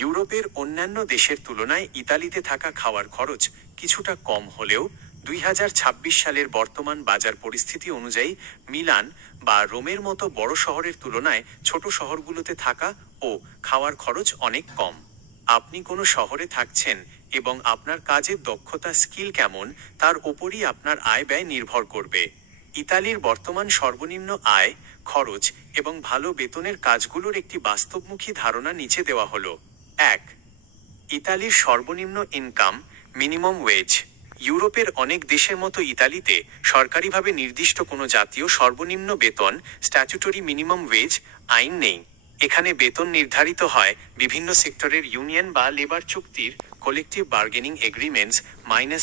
ইউরোপের অন্যান্য দেশের তুলনায় ইতালিতে থাকা খাওয়ার খরচ কিছুটা কম হলেও 2026 সালের বর্তমান বাজার পরিস্থিতি অনুযায়ী মিলান বা রোমের মতো বড় শহরের তুলনায় ছোট শহরগুলোতে থাকা ও খাওয়ার খরচ অনেক কম। আপনি কোনো শহরে থাকছেন এবং আপনার কাজের দক্ষতা স্কিল কেমন তার ওপরই আপনার আয় ব্যয় নির্ভর করবে। ইতালির বর্তমান সর্বনিম্ন আয়, খরচ এবং ভালো বেতনের কাজগুলোর একটি বাস্তবমুখী ধারণা নিচে দেওয়া হলো। 1. ইতালির সর্বনিম্ন ইনকাম, মিনিমাম ওয়েজ। ইউরোপের অনেক দেশের মতো ইতালিতে সরকারিভাবে নির্দিষ্ট কোনো জাতীয় সর্বনিম্ন বেতন, স্ট্যাচুটরি মিনিমাম ওয়েজ আইন নেই। এখানে বেতন নির্ধারিত হয় বিভিন্ন সেক্টরের ইউনিয়ন বা লেবার চুক্তির কালেক্টিভ বার্গেনিং এগ্রিমেন্টস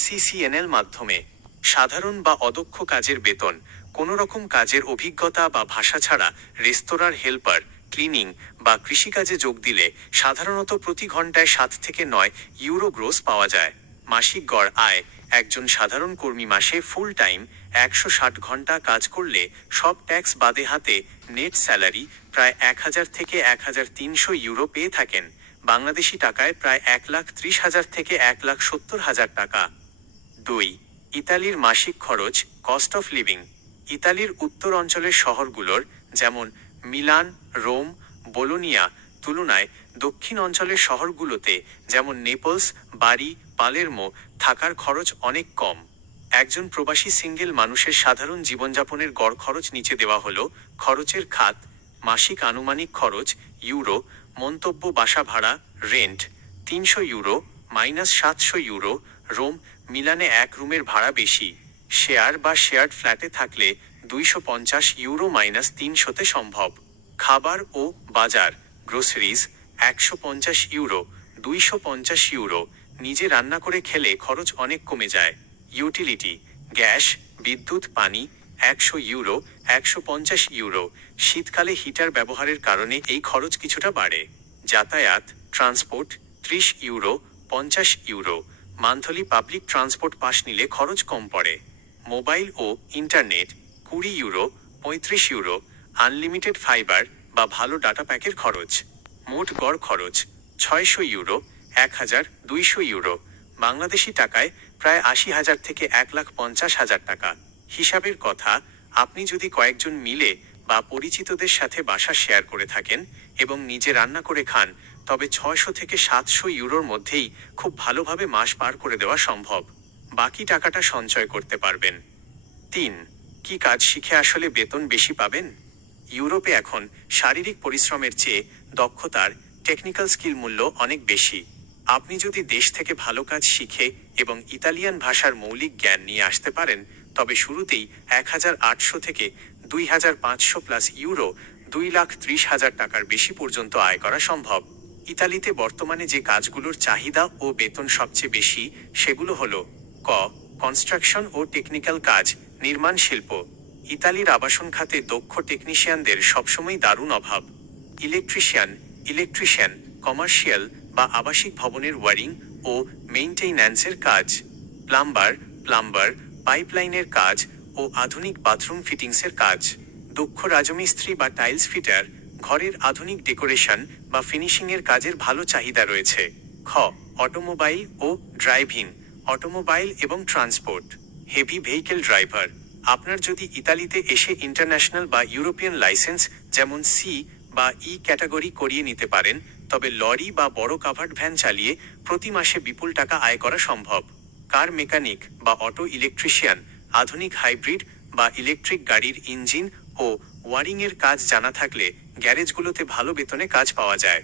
-CCNL মাধ্যমে। সাধারণ বা অদক্ষ কাজের বেতন, কোনো রকম কাজের অভিজ্ঞতা বা ভাষা ছাড়া রেস্তোরাঁর হেল্পার, ক্লিনিং বা কৃষিকাজে যোগ দিলে সাধারণত প্রতি ঘন্টায় 7 থেকে 9 ইউরো গ্রোস পাওয়া যায়। মাসিক গড় আয়, একজন সাধারণ কর্মী মাসে ফুল টাইম 160 ঘন্টা কাজ করলে সব ট্যাক্স বাদে হাতে নেট স্যালারি প্রায় 1000 থেকে 1300 ইউরো পেয়ে থাকেন, বাংলাদেশি টাকায় প্রায় 1,30,000 থেকে 1,70,000 টাকা। 2. ইতালির মাসিক খরচ, কস্ট অফ লিভিং। ইতালির উত্তর অঞ্চলের শহরগুলোর যেমন মিলান, রোম, বোলোনিয়া তুলনায় দক্ষিণ অঞ্চলের শহরগুলোতে যেমন নেপলস, বারি, পালেরমো থাকার খরচ অনেক কম। একজন প্রবাসী সিঙ্গেল মানুষের সাধারণ জীবনযাপনের গড় খরচ নিচে দেওয়া হলো। খরচের খাত, মাসিক আনুমানিক খরচ ইউরো, মন্তব্য বাসা ভাড়া, রেন্ট 300 ইউরো -700 ইউরো। রোম, মিলানে এক রুমের ভাড়া বেশি। শেয়ার বা শেয়ার্ড ফ্ল্যাটে থাকলে 250 ইউরো -300-তে সম্ভব। খাবার ও বাজার, গ্রোসারিজ 150 ইউরো 250 ইউরো। নিজে রান্না করে খেলে খরচ অনেক কমে যায়। ইউটিলিটি, গ্যাস, বিদ্যুৎ, পানি 100 ইউরো 150 ইউরো। শীতকালে হিটার ব্যবহারের কারণে এই খরচ কিছুটা বাড়ে। যাতায়াত, transport 30 euro 50 euro. Monthly public transport pass নিলে খরচ কম পড়ে। মোবাইল ও internet 20 euro 35 euro. Unlimited fibre বা ভালো ডাটা প্যাকের খরচ। মোট গড় খরচ 600 ইউরো 1200 ইউরো, বাংলাদেশি টাকায় প্রায় 80,000 থেকে 1,50,000 টাকা। হিসাবের কথা, আপনি যদি কয়েকজন মিলে বা পরিচিতদের সাথে বাসা শেয়ার করে থাকেন এবং নিজে রান্না করে খান, তবে 600 থেকে 700 ইউরোর মধ্যেই খুব ভালোভাবে মাস পার করে দেওয়া সম্ভব। বাকি টাকাটা সঞ্চয় করতে পারবেন। 3. কি কাজ শিখে আসলে বেতন বেশি পাবেন? ইউরোপে এখন শারীরিক পরিশ্রমের চেয়ে দক্ষতার, টেকনিক্যাল স্কিল মূল্য অনেক বেশি। আপনি যদি দেশ থেকে ভালো কাজ শিখে এবং ইতালিয়ান ভাষার মৌলিক জ্ঞান নিয়ে আসতে পারেন, তবে শুরুতেই 1,800 থেকে 2,500 প্লাস ইউরো 2,30,000 টাকার বেশি পর্যন্ত আয় করা সম্ভব। ইতালিতে বর্তমানে যে কাজগুলোর চাহিদা ও বেতন সবচেয়ে বেশি সেগুলো হলো: ক. কনস্ট্রাকশন ও টেকনিক্যাল কাজ, নির্মাণ শিল্প। ইতালির আবাসন খাতে দক্ষ টেকনিশিয়ানদের সবসময় দারুণ অভাব। ইলেকট্রিশিয়ান, কমার্শিয়াল বা আবাসিক ভবনের ওয়ারিং ও মেইনটেইন্যান্সের কাজ। প্লাম্বার, পাইপলাইনের কাজ ও আধুনিক বাথরুম ফিটিংসের কাজ। দক্ষ রাজমিস্ত্রি বা টাইলস ফিটার, ঘরের আধুনিক ডেকোরেশন বা ফিনিশিংয়ের কাজের ভালো চাহিদা রয়েছে। খ. অটোমোবাইল ও ড্রাইভিং, অটোমোবাইল এবং ট্রান্সপোর্ট। হেভি ভেহিকেল ড্রাইভার, আপনার যদি ইতালিতে এসে ইন্টারন্যাশনাল বা ইউরোপিয়ান লাইসেন্স যেমন সি বা ই ক্যাটাগরি করিয়ে নিতে পারেন, তবে লরি বা বড় কাভার্ড ভ্যান চালিয়ে প্রতি মাসে বিপুল টাকা আয় করা সম্ভব। কার মেকানিক বা অটো ইলেকট্রিশিয়ান, আধুনিক হাইব্রিড বা ইলেকট্রিক গাড়ির ইঞ্জিন ও ওয়ারিংয়ের কাজ জানা থাকলে গ্যারেজগুলোতে ভালো বেতনে কাজ পাওয়া যায়।